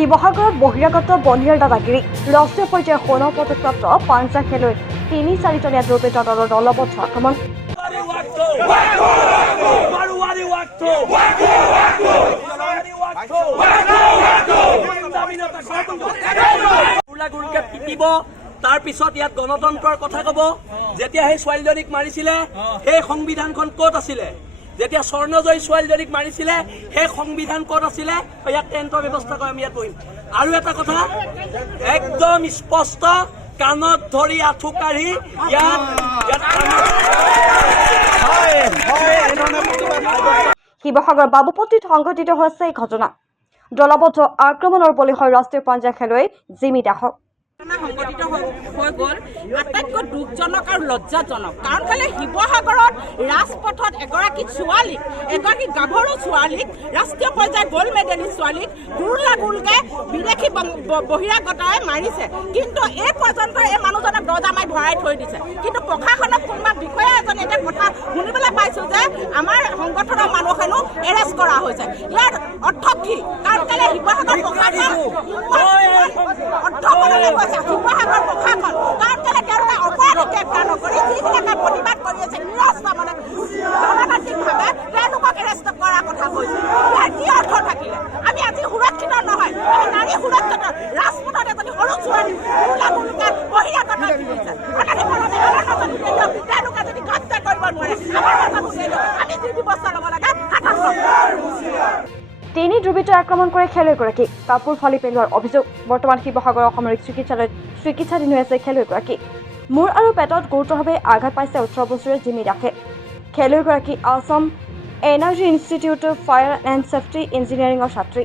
শিৱসাগৰত বহিৰাগত বন্দীৰ দাদাগিৰি ৰাষ্ট্ৰীয় পৰ্যায়ৰ সোণৰ পদকপ্ৰাপ্ত পাঞ্জা খেলুৱৈ ৩-৪জনীয়া দুৰ্বৃত্ত দলৰ দলবদ্ধ আক্ৰমণ। তাৰ পিছত ইয়াত গণতন্ত্ৰৰ কথা কব। যেতিয়া সেই ছোৱালীজনীক মাৰিছিলে সেই সংবিধানখন ক'ত আছিলে? যেতিয়া স্বৰ্ণজয়ী ছোৱালীজনীক মাৰিছিলে সেই সংবিধান ক'ত আছিলে? ইয়াত টেণ্টৰ ব্যৱস্থা কৰি আমি ইয়াত বহিম। আৰু এটা কথা একদম স্পষ্ট, কাণত ধৰি আঁঠু কাঢ়ি ইয়াত শিৱসাগৰ বাবুপট্টিত সংঘটিত হৈছে এই ঘটনা। দলবদ্ধ আক্ৰমণৰ বলি হয় ৰাষ্ট্ৰীয় পাঞ্জা খেলুৱৈ জিমি দাসক। সংগঠিত হৈ গ'ল আটাইতকৈ দুখজনক আৰু লজ্জাজনক। কাৰণ কেলে শিৱসাগৰত ৰাজপথত এগৰাকী গাভৰু ছোৱালীক, ৰাষ্ট্ৰীয় পৰ্যায়ৰ গ'ল্ড মেডেলিষ্ট ছোৱালীক গুলকে বিদেশী বহিৰাগতাই মাৰিছে। কিন্তু এই পৰ্যন্ত এই মানুহজনক দৰ্জা মাৰি ভৰাই থৈ দিছে। কিন্তু প্ৰশাসনক কোনোবা বিষয়া এজনে এটা কথা শুনিবলৈ পাইছো যে আমাৰ সংগঠনৰ মানুহ হেনো এৰেষ্ট কৰা হৈছে। ইয়াৰ অৰ্থ কি? কাৰণ কেলে শিৱসাগৰ প্ৰশাসন শিৱসাগৰ প্ৰশাসন কাৰণ কেলে তেওঁলোকে অপৰাধী গ্ৰেপ্তাৰ নকৰি যিবিলাকে প্ৰতিবাদ কৰি আছে নিৰস্ত গণতান্ত্ৰিকভাৱে তেওঁলোকক এৰেষ্ট কৰাৰ কথা কৈছে। ইয়াৰ কি অৰ্থ থাকিলে? আমি আজি সুৰক্ষিত নহয়, আমি নাৰী সুৰক্ষিত। ৰাজপথত এজনী সৰু ছোৱালী বহিৰাগত দিছে। তেওঁলোকে যদি গ্ৰেপ্তাৰ কৰিব নোৱাৰে আমি যি ব্যৱস্থা ল'ব লাগে। তিনি দুৰ্বৃত্তই আক্ৰমণ কৰে খেলুৱৈগৰাকীক, কাপোৰ ফালি পেলোৱাৰ অভিযোগ। বৰ্তমান শিৱসাগৰ অসামৰিক চিকিৎসালয়ত চিকিৎসাধীন হৈ আছে খেলুৱৈগৰাকী। মূৰ আৰু পেটত গুৰুতৰভাৱে আঘাত পাইছে 18 বছৰীয়া জিমি দাসে। খেলুৱৈগৰাকী Assam energy institute fire and safety ইঞ্জিনিয়াৰিঙৰ ছাত্ৰী।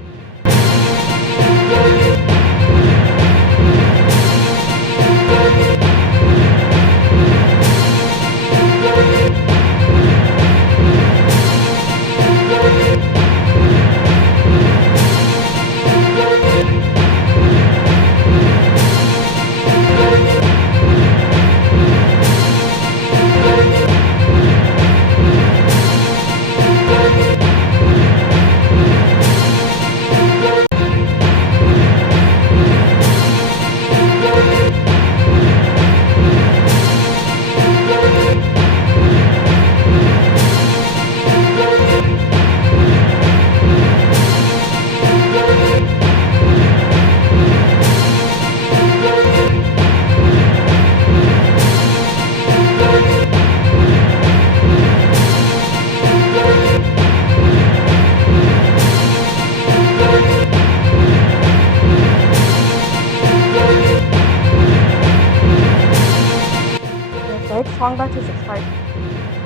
সংবাদ 365